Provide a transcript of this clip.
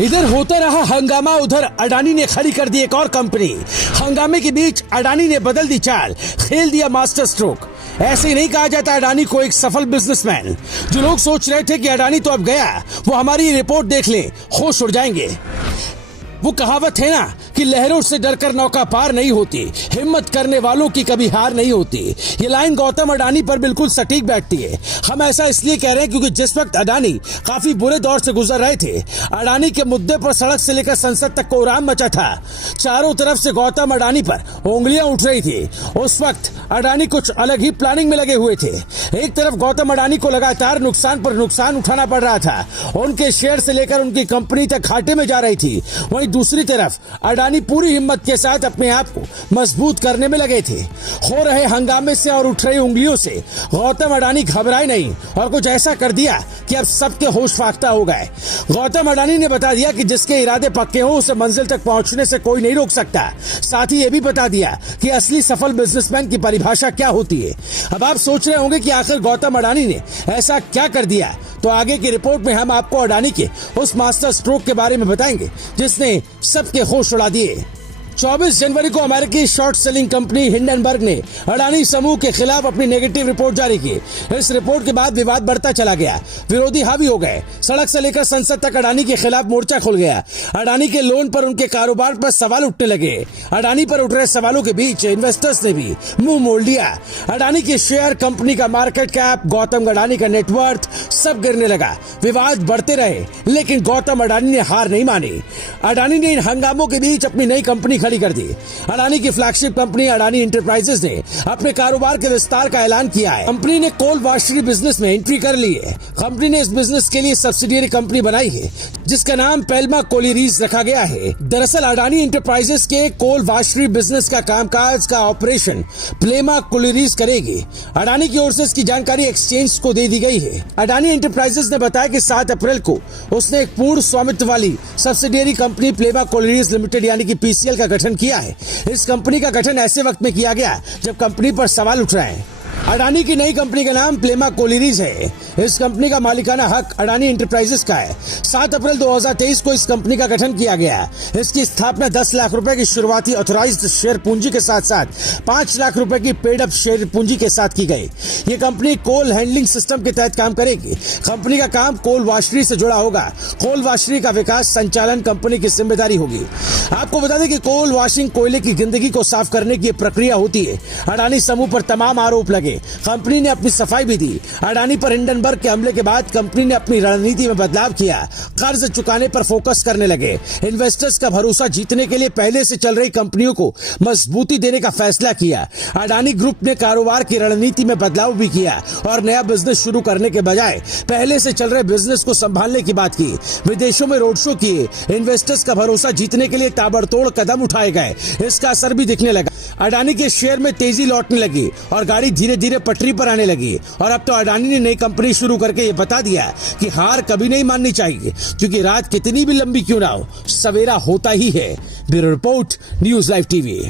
इधर होता रहा हंगामा, उधर अडानी ने खड़ी कर दी एक और कंपनी। हंगामे के बीच अडानी ने बदल दी चाल, खेल दिया मास्टर स्ट्रोक। ऐसे ही नहीं कहा जाता अडानी को एक सफल बिजनेसमैन। जो लोग सोच रहे थे कि अडानी तो अब गया, वो हमारी रिपोर्ट देख ले, होश उड़ जाएंगे। वो कहावत है ना कि लहरों से डरकर नौका पार नहीं होती, हिम्मत करने वालों की कभी हार नहीं होती। ये लाइन गौतम अडानी पर बिल्कुल सटीक बैठती है। हम ऐसा इसलिए कह रहे हैं क्योंकि जिस वक्त अडानी काफी बुरे दौर से गुजर रहे थे, अडानी के मुद्दे पर सड़क से लेकर संसद तक कोहराम मचा था। चारों तरफ से गौतम अडानी पर उंगलियां उठ रही थी। उस वक्त अडानी कुछ अलग ही प्लानिंग में लगे हुए थे। एक तरफ गौतम अडानी को लगातार नुकसान पर नुकसान उठाना पड़ रहा था, उनके शेयर से लेकर उनकी कंपनी तक घाटे में जा रही थी। वहीं दूसरी तरफ अडानी पूरी हिम्मत के साथ अपने आप को मजबूत करने में लगे थे। हो रहे हंगामे से और उठ रही उंगलियों से गौतम अडानी घबराए नहीं और कुछ ऐसा कर दिया कि अब सबके होश फाख्ता हो गए। गौतम अडानी ने बता दिया कि जिसके इरादे पक्के हो उसे मंजिल तक पहुंचने से कोई नहीं रोक सकता। साथ ही ये भी बता दिया कि असली सफल बिजनेसमैन की परिभाषा क्या होती है। अब आप सोच रहे होंगे कि आखिर गौतम अडानी ने ऐसा क्या कर दिया, तो आगे की रिपोर्ट में हम आपको अडानी के उस मास्टर स्ट्रोक के बारे में बताएंगे जिसने सबके होश उड़ा दिए। 24 जनवरी को अमेरिकी शॉर्ट सेलिंग कंपनी हिंडनबर्ग ने अडानी समूह के खिलाफ अपनी नेगेटिव रिपोर्ट जारी की। इस रिपोर्ट के बाद विवाद बढ़ता चला गया, विरोधी हावी हो गए। सड़क से लेकर संसद तक अडानी के खिलाफ मोर्चा खुल गया। अडानी के लोन पर, उनके कारोबार पर सवाल उठने लगे। अडानी पर उठ रहे सवालों के बीच इन्वेस्टर्स ने भी मुंह मोड़ लिया। अडानी के शेयर, कंपनी का मार्केट कैप, गौतम अडानी का नेटवर्थ सब गिरने लगा। विवाद बढ़ते रहे, लेकिन गौतम अडानी ने हार नहीं मानी। अडानी ने इन हंगामों के बीच अपनी नई कंपनी खड़ी कर दी। अडानी की फ्लैगशिप कंपनी अडानी एंटरप्राइजेस ने अपने कारोबार के विस्तार का ऐलान किया है। कंपनी ने कोल वाशरी बिजनेस में एंट्री कर ली है। कंपनी ने इस बिजनेस के लिए सब्सिडियरी कंपनी बनाई है जिसका नाम प्लेमा कोलिरीज रखा गया है। दरअसल अडानी एंटरप्राइजेस के कोल वाशरी बिजनेस का कामकाज का ऑपरेशन प्लेमा कोलिरीज करेगी। अडानी की ओर से इसकी जानकारी एक्सचेंज को दे दी गई है। अडानी एंटरप्राइजेस ने बताया कि 7 अप्रैल को उसने एक पूर्ण स्वामित्व वाली सब्सिडियरी कंपनी प्लेमा कोलिरीज लिमिटेड यानी कि पीसीएल का गठन किया है। इस कंपनी का गठन ऐसे वक्त में किया गया जब कंपनी पर सवाल उठ रहे हैं। अडानी की नई कंपनी का नाम प्लेमा कोलिरीज है। इस कंपनी का मालिकाना हक अडानी एंटरप्राइजेस का है। 7 अप्रैल 2023 को इस कंपनी का गठन किया गया। इसकी स्थापना 10 लाख रुपए की शुरुआती ऑथराइज्ड शेयर पूंजी के साथ साथ 5 लाख रुपए की पेड अप शेयर पूंजी के साथ की गई। ये कंपनी कोल हैंडलिंग सिस्टम के तहत काम करेगी। कंपनी का काम कोल वाशरी से जुड़ा होगा। कोल वाशरी का विकास संचालन कंपनी की जिम्मेदारी होगी। आपको बता दें कि कोल वाशिंग कोयले की गंदगी को साफ करने की प्रक्रिया होती है। अडानी समूह पर तमाम आरोप लगे, कंपनी ने अपनी सफाई भी दी। अडानी पर हिंडनबर्ग के हमले के बाद कंपनी ने अपनी रणनीति में बदलाव किया। कर्ज चुकाने पर फोकस करने लगे। इन्वेस्टर्स का भरोसा जीतने के लिए पहले से चल रही कंपनियों को मजबूती देने का फैसला किया। अडानी ग्रुप ने कारोबार की रणनीति में बदलाव भी किया और नया बिजनेस शुरू करने के बजाय पहले से चल रहे बिजनेस को संभालने की बात की। विदेशों में रोड शो किए। इन्वेस्टर्स का भरोसा जीतने के लिए ताबड़तोड़ कदम उठाए गए। इसका असर भी दिखने लगा। अडानी के शेयर में तेजी लौटने लगी और गाड़ी धीरे धीरे पटरी पर आने लगी। और अब तो अडानी ने नई कंपनी शुरू करके ये बता दिया कि हार कभी नहीं माननी चाहिए, क्योंकि रात कितनी भी लंबी क्यों ना हो, सवेरा होता ही है। Bureau report, news live TV.